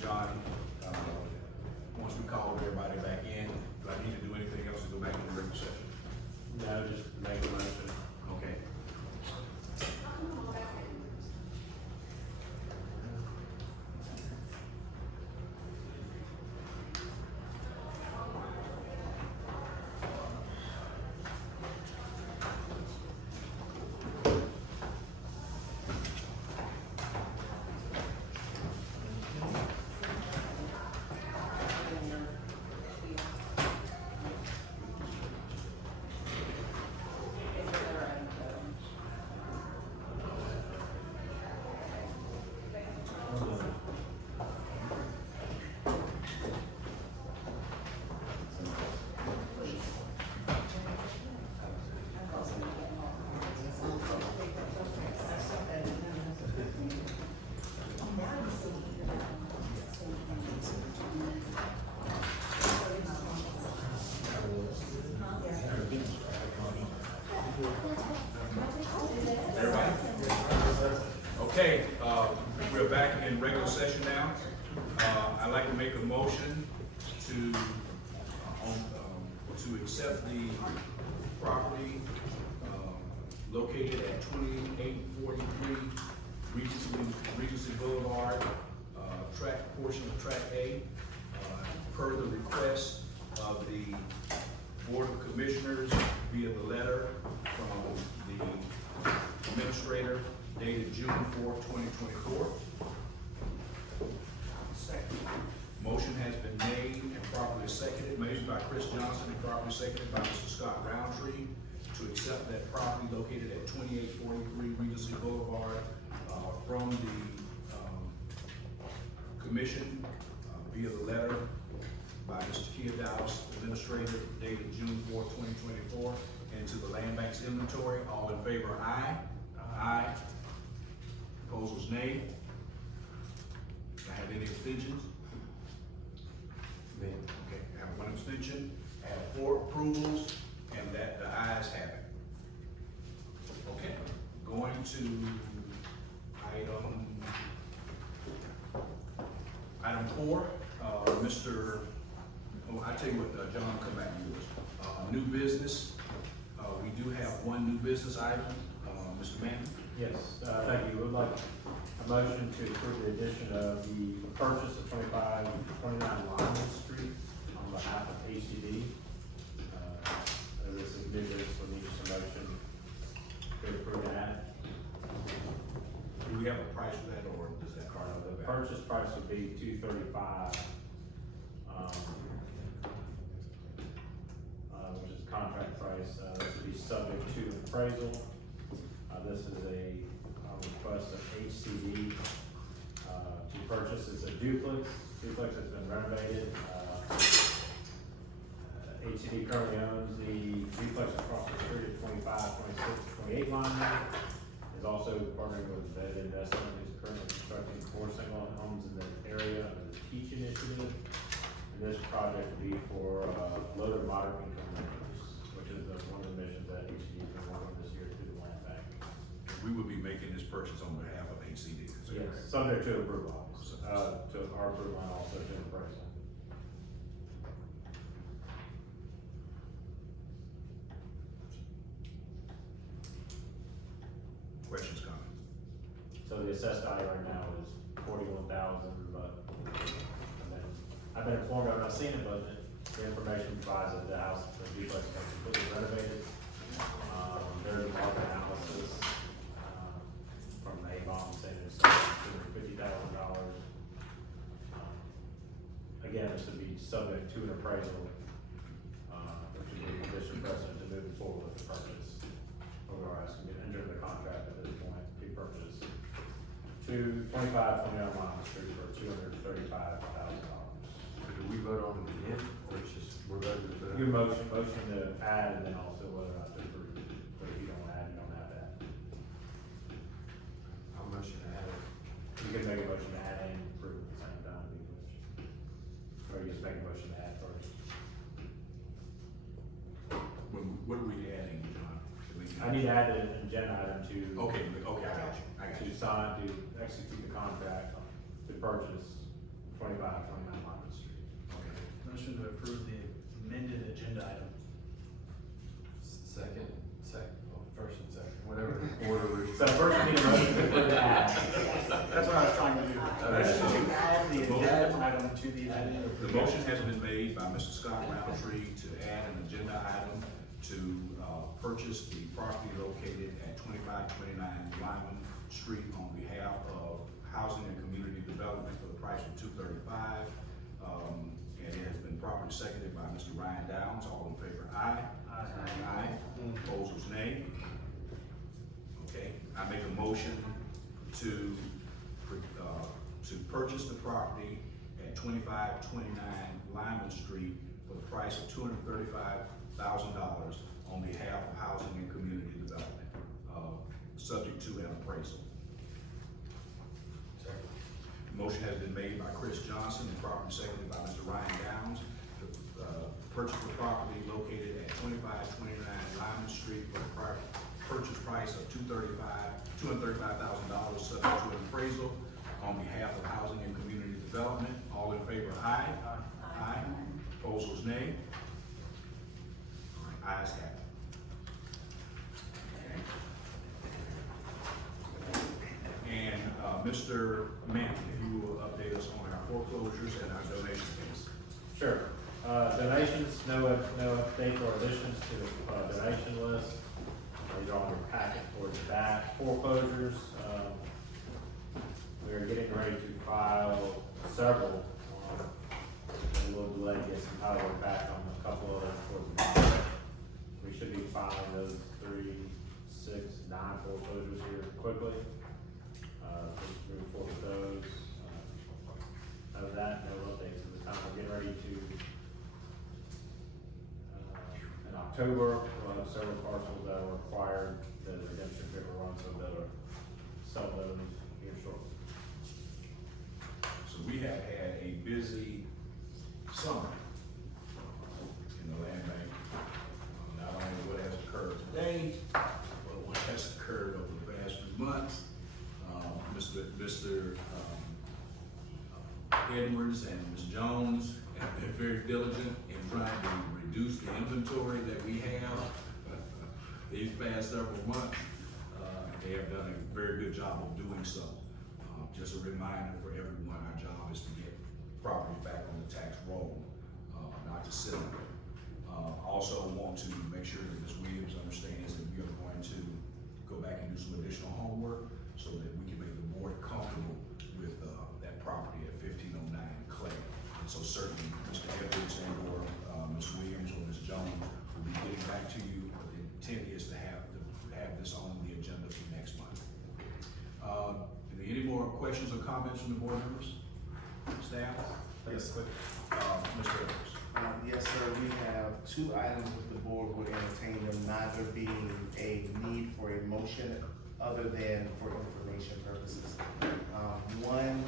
John, once we call everybody back in, do I need to do anything else to go back into regular session? No, just make a motion. Okay. Everybody? Okay, we're back in regular session now. I'd like to make a motion to, to accept the property, located at 2843 Regency Boulevard, portion of track A, per the request of the Board of Commissioners via the letter from the administrator dated June 4, 2024. Second. Motion has been made and properly seconded, made by Chris Johnson and properly seconded by Mr. Scott Roundtree, to accept that property located at 2843 Regency Boulevard from the commission via the letter by Mr. Kiyadaos, administrator, dated June 4, 2024, into the land bank's inventory. All in favor, aye. Aye. Opposers, nay. Do I have any abstentions? Okay, I have one abstention. I have 4 approvals, and that the ayes have it. Okay, going to item 4. I tell you what, John, come back to yours. New business. We do have one new business item. Mr. Manning? Yes, thank you. We'd like a motion to approve the addition of the purchase of 29 Lyman Street on behalf of ACD. This is new business, we need a motion to approve that. Do we have a price for that, or does that card out The there? purchase price would be $235, which is contract price. This would be subject to appraisal. This is a request of HCD to purchase. It's a duplex. Duplex has been renovated. HCD currently owns the duplex across the street at 25, 26, 28 line. Is also partnering with Bed Investment, who's currently constructing 4 single homes in the area under the Teach Initiative. And this project will be for low to moderate income renters, which is one of the missions that HCD has been working this year through the land bank. We would be making this purchase on behalf of HCD. Is that Yes, correct? subject to approval, obviously, to our approval and also to appraisal. Questions, comments? So the assessed value right now is $41,000, but I've been informed, I've not seen it, but the information provides that the house, the duplex has been completely renovated. There's a market analysis from Avon saying it's $250,000. Again, this would be subject to an appraisal, which would be a condition precedent to moving forward with the purchase. We are asking to enter the contract at this point to purchase 29 Lyman Street for $235,000. Do we vote on it again, or it's just, we're voting to? Your motion to add, and then also whether or not to approve. But if you don't add, you don't have that. I'll motion to add it. You can make a motion to add and approve at the same time if you wish. Or you just make a motion to add first. What are we adding, John? I need to add an agenda item to. Okay, I got you. To sign, to execute the contract to purchase 29 2529 Lyman Street. Okay. Motion to approve the amended agenda item. Second, well, first and second, whatever order we're. So first we need a motion to approve the add. That's what I was trying to do. Motion to add the agenda item to the agenda. The motion has been made by Mr. Scott Roundtree to add an agenda item to purchase the property located at 2529 Lyman Street on behalf of Housing and Community Development for the price of $235. And it has been properly seconded by Mr. Ryan Downs. All in favor, aye. Aye. Opposers, nay. Okay, I make a motion to purchase the property at 2529 Lyman Street for the price of $235,000 on behalf of Housing and Community Development, subject to an appraisal. Motion has been made by Chris Johnson and properly seconded by Mr. Ryan Downs to purchase the property located at 2529 Lyman Street for the purchase price of $235,000 subject to an appraisal on behalf of Housing and Community Development. All in favor, aye. Aye. Opposers, nay. Ayes have it. And Mr. Mann, if you will update us on our foreclosures and our donation fees. Sure. Donations, no update or additions to the donation list. These are on your packet towards the back. Foreclosures, we're getting ready to file several. A little delay to get some power back on a couple of those towards the bottom. We should be filing those 3, 6, 9 foreclosures here quickly. Let's move forward with those. Other than that, no updates at this time. We're getting ready to, in October, we'll have several parcels that are required, the redemption paper runs, so they'll sell those here shortly. So we have had a busy summer in the land bank. Not only what has occurred today, but what has occurred over the past few months. Mr. Edwards and Ms. Jones have been very diligent in trying to reduce the inventory that we have these past several months. They have done a very good job of doing so. Just a reminder for everyone, our job is to get property back on the tax roll, not to sit on it. Also want to make sure that Ms. Williams understands that we are going to go back and do some additional homework so that we can make the board comfortable with that property at 1509 Clay. And so certainly Mr. Edwards and or Ms. Williams or Ms. Jones will be getting back to you. The intent is to have this on the agenda for next month. Any more questions or comments from the board members? Staff? Yes, quick. Mr. Edwards. Yes, sir, we have 2 items that the board would entertain, them neither being a need for a motion other than for information purposes. One,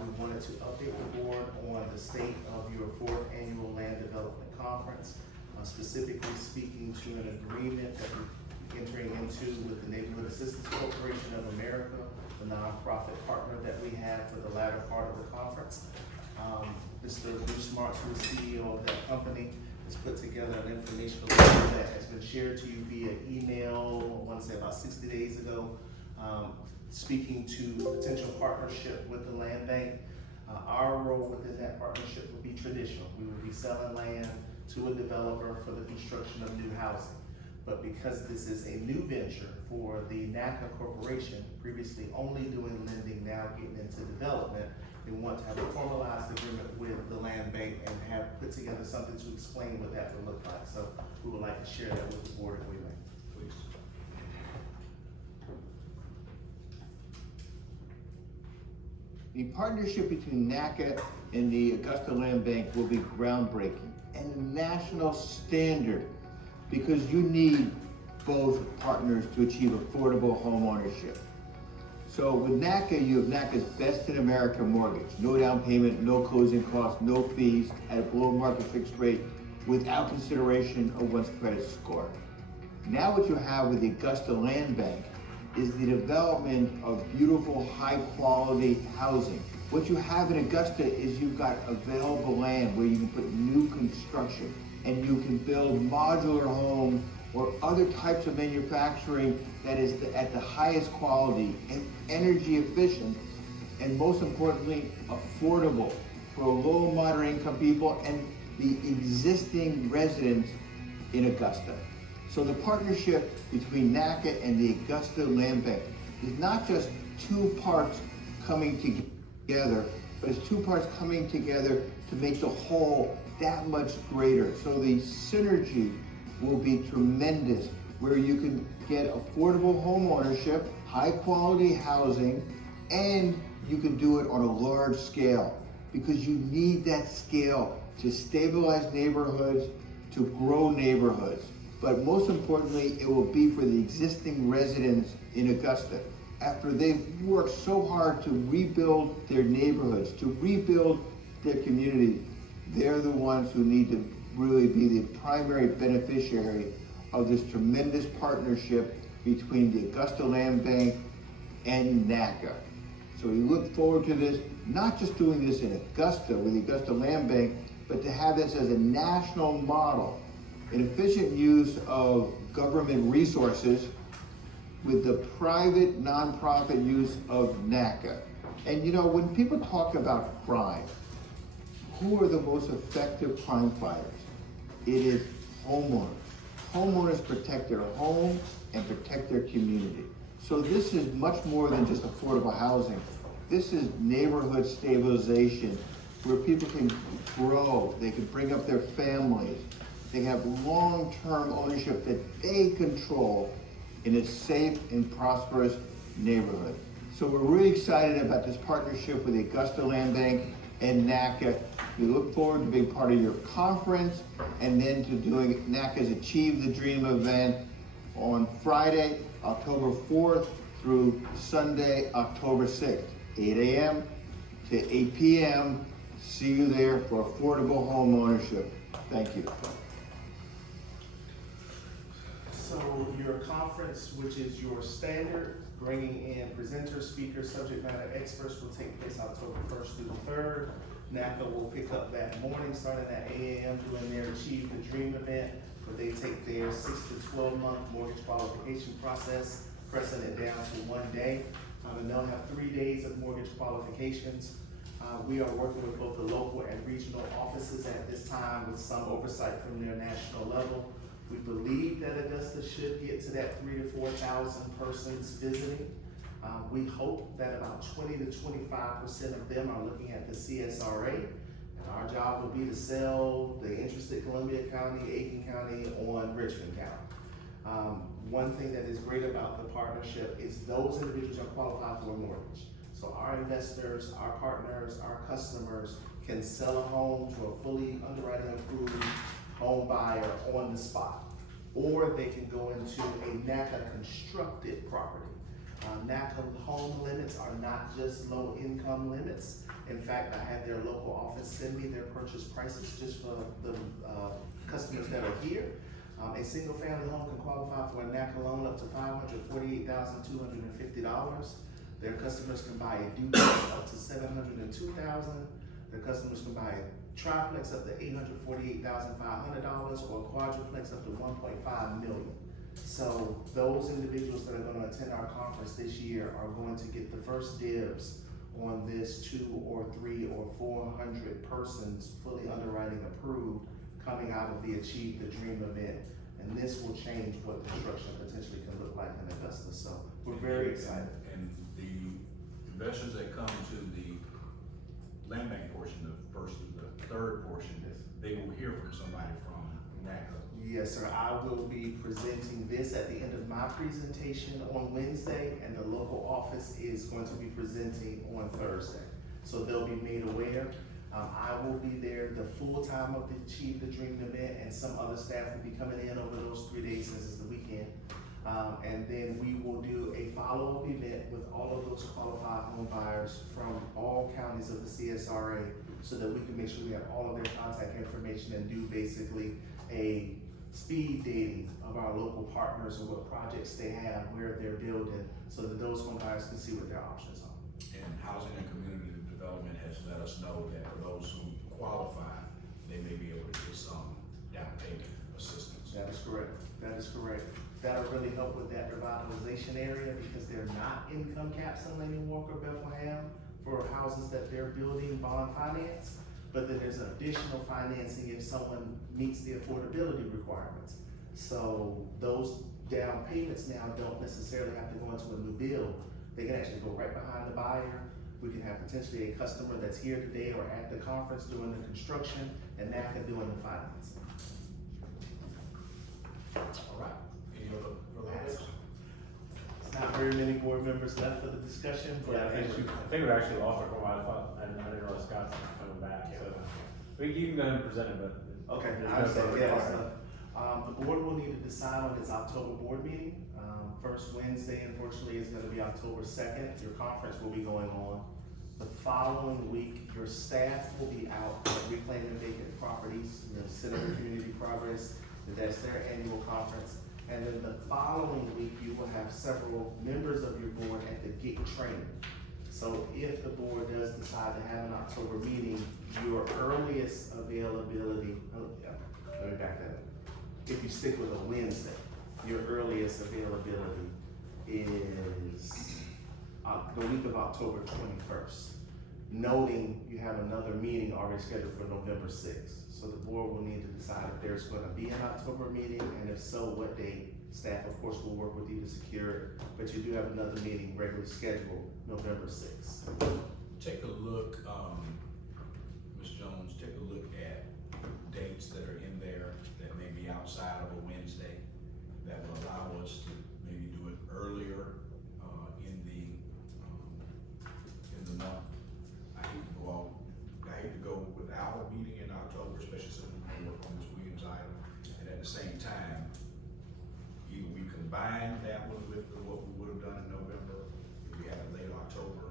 we wanted to update the board on the state of your 4th annual land development conference, specifically speaking to an agreement that we're entering into with the Neighborhood Assistance Corporation of America, the nonprofit partner that we have for the latter part of the conference. Mr. Bruce Marks, who is CEO of that company, has put together an informational letter that has been shared to you via email, I want to say about 60 days ago, speaking to potential partnership with the land bank. Our role within that partnership would be traditional. We would be selling land to a developer for the construction of new housing. But because this is a new venture for the NACA Corporation, previously only doing lending, now getting into development, we want to have a formalized agreement with the land bank and have put together something to explain what that would look like. So we would like to share that with the board if we may. Please. The partnership between NACA and the Augusta Land Bank will be groundbreaking and a national standard because you need both partners to achieve affordable home ownership. So with NACA, you have NACA's best in America mortgage. No down payment, no closing costs, no fees, at a below market fixed rate without consideration of one's credit score. Now what you have with the Augusta Land Bank is the development of beautiful, high quality housing What you have in Augusta is you've got available land where you can put new construction and you can build modular homes or other types of manufacturing that is at the highest quality and energy efficient, and most importantly, affordable for low and moderate income people and the existing residents in Augusta. So the partnership between NACA and the Augusta Land Bank is not just two parts coming together, but it's two parts coming together to make the whole that much greater. So the synergy will be tremendous, where you can get affordable home ownership, high quality housing, and you can do it on a large scale, because you need that scale to stabilize neighborhoods, to grow neighborhoods. But most importantly, it will be for the existing residents in Augusta. After they've worked so hard to rebuild their neighborhoods, to rebuild their communities, they're the ones who need to really be the primary beneficiary of this tremendous partnership between the Augusta Land Bank and NACA. So we look forward to this, not just doing this in Augusta with the Augusta Land Bank, but to have this as a national model, an efficient use of government resources with the private nonprofit use of NACA. And you know, when people talk about crime, who are the most effective crime fighters? It is homeowners. Homeowners protect their home and protect their community. So this is much more than just affordable housing. This is neighborhood stabilization, where people can grow, they can bring up their families, they have long-term ownership that they control in a safe and prosperous neighborhood. So we're really excited about this partnership with the Augusta Land Bank and NACA. We look forward to being part of your conference and then to doing NACA's Achieve the Dream event on Friday, October 4th through Sunday, October 6th, 8 a.m. to 8 p.m. See you there for affordable home ownership. Thank you. So your conference, which is your standard, bringing in presenters, speakers, subject matter experts, will take place October 1st through the 3rd. NACA will pick up that morning, starting at 8 a.m., doing their Achieve the Dream event, where they take their 6 to 12 month mortgage qualification process, pressing it down to 1 day. And they'll have 3 days of mortgage qualifications. We are working with both the local and regional offices at this time, with some oversight from their national level. We believe that Augusta should get to that 3,000 to 4,000 persons visiting. We hope that about 20 to 25% of them are looking at the CSRA. And our job will be to sell the interest at Columbia County, Aiken County, on Richmond County. One thing that is great about the partnership is those individuals are qualified for a mortgage. So our investors, our partners, our customers can sell a home to a fully underwriting approved home buyer on the spot, or they can go into a NACA constructed property. NACA home limits are not just low income limits. In fact, I had their local office send me their purchase prices just for the customers that are here. A single family home can qualify for a NACA loan up to $548,250. Their customers can buy a duplex up to $702,000. Their customers can buy a triplex up to $848,500, or a quadruplex up to $1.5 million. So those individuals that are going to attend our conference this year are going to get the first dibs on this 2 or 3 or 400 persons fully underwriting approved coming out of the Achieve the Dream event. And this will change what construction potentially can look like in Augusta. So we're very excited. And the investors that come to the land bank portion, the first and the third portion, they will hear from somebody from NACA. Yes, sir. I will be presenting this at the end of my presentation on Wednesday, and the local office is going to be presenting on Thursday. So they'll be made aware. I will be there the full time of the Achieve the Dream event, and some other staff will be coming in over those 3 days since it's the weekend. And then we will do a follow-up event with all of those qualified home buyers from all counties of the CSRA, so that we can make sure we have all of their contact information and do basically a speed dating of our local partners and what projects they have, where they're building, so that those home buyers can see what their options are. And housing and community development know that for those who qualify, they may be able to get some down payment assistance. That is correct, that is correct. That'll really help with that revitalization area because they're not income caps in Landon Walker, Bethlehem for houses that they're building bond finance. But then there's additional financing if someone meets the affordability requirements. So those down payments now don't necessarily have to go into a new build. They can actually go right behind the buyer. We can have potentially a customer that's here today or at the conference doing the construction and NACA doing the financing. All right, any other items? There's not very many board members left for the discussion, but Yeah, I think we actually lost our format. I didn't realize Scott's not coming back, so. You can go ahead and present it, but. Okay, there's I no understand, further yeah, requirement. the board will need to decide on its October board meeting. First Wednesday, unfortunately, is gonna be October 2nd, your conference will be going on. The following week, your staff will be out reclaiming vacant properties, Center for Community Progress, that's their annual conference. And then the following week, you will have several members of your board at the GIG training. So if the board does decide to have an October meeting, your earliest availability, let me back that up. If you stick with a Wednesday, your earliest availability is the week of October 21st. Noting you have another meeting already scheduled for November 6th. So the board will need to decide if there's gonna be an October meeting, and if so, what date. Staff, of course, will work with you to secure it, but you do have another meeting regularly scheduled November 6th. Take a look, Ms. Jones, take a look at dates that are in there that may be outside of a Wednesday that will allow us to maybe do it earlier, in the month. I hate to go without a meeting in October, especially since we're gonna work on this Williams item. And at the same time, either we combine that one with what we would have done in November, if we had it late October,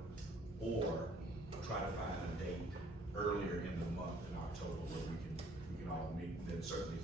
or try to find a date earlier in the month in October where we can all meet. Then certainly